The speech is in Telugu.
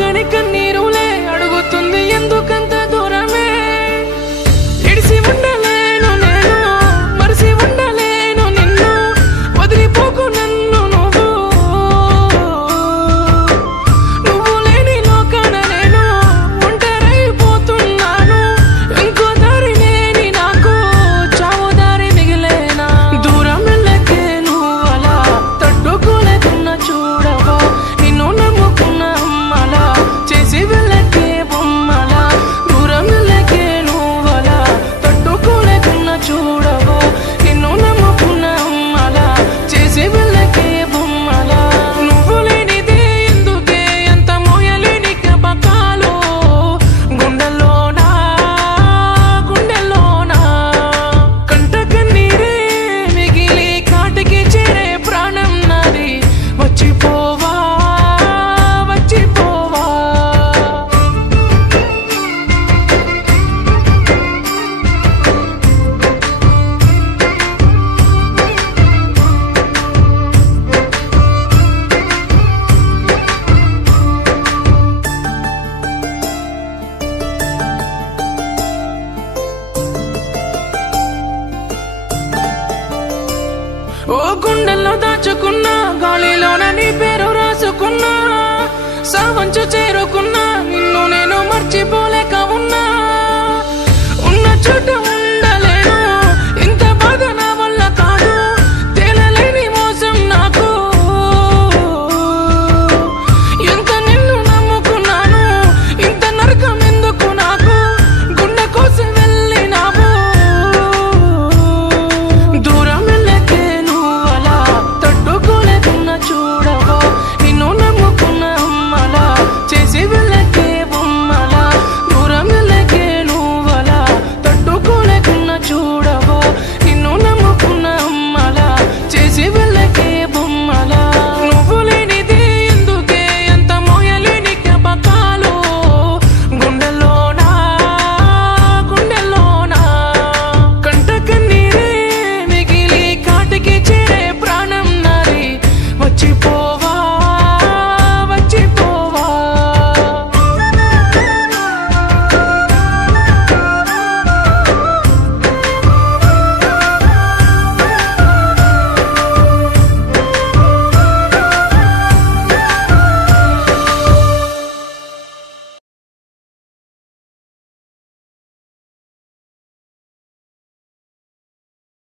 ఆగని కన్నీరులే అడుగుతుంది ఎందుకంత దూరమే. ఎడిసి ఉండలేను నేను, మరిసి ఉండలేను నిన్ను, వదిలిపోకు నన్ను నువ్వు. నువ్వు లేని లోకాన నేను ఒంటరైపోతున్నాను. ఇంకో దారి లేని నాకు చావు దారి మిగిలేనా. దూరం వెళ్ళకే నువ్వు అలా తట్టుకోలేకున్న చూడవా. నిన్ను నమ్ముకున్న అమ్మలా చేసి వెళ్ళకే బొమ్మలా. దూరం వెళ్ళకే నువ్వు అలా తట్టుకోలేకున్న చూడవా. నిన్ను నమ్ముకున్న అమ్మలా చేసి వెళ్ళకే బొమ్మలా. నువ్వు లేనిదే ఎందుకే ఎంత మోయలేని జ్ఞాపకాలు గుండెల్లోనా గుండెల్లోనా. కంట కన్నీరే మిగిలి కాటికి చేరే ప్రాణం నాది. వచ్చిపోవా వచ్చిపోవా. ఓ గుండెల్లో దాచుకున్నా, గాలిలోన నీ పేరు రాసుకున్నా, సావంచు చేరుకున్నా.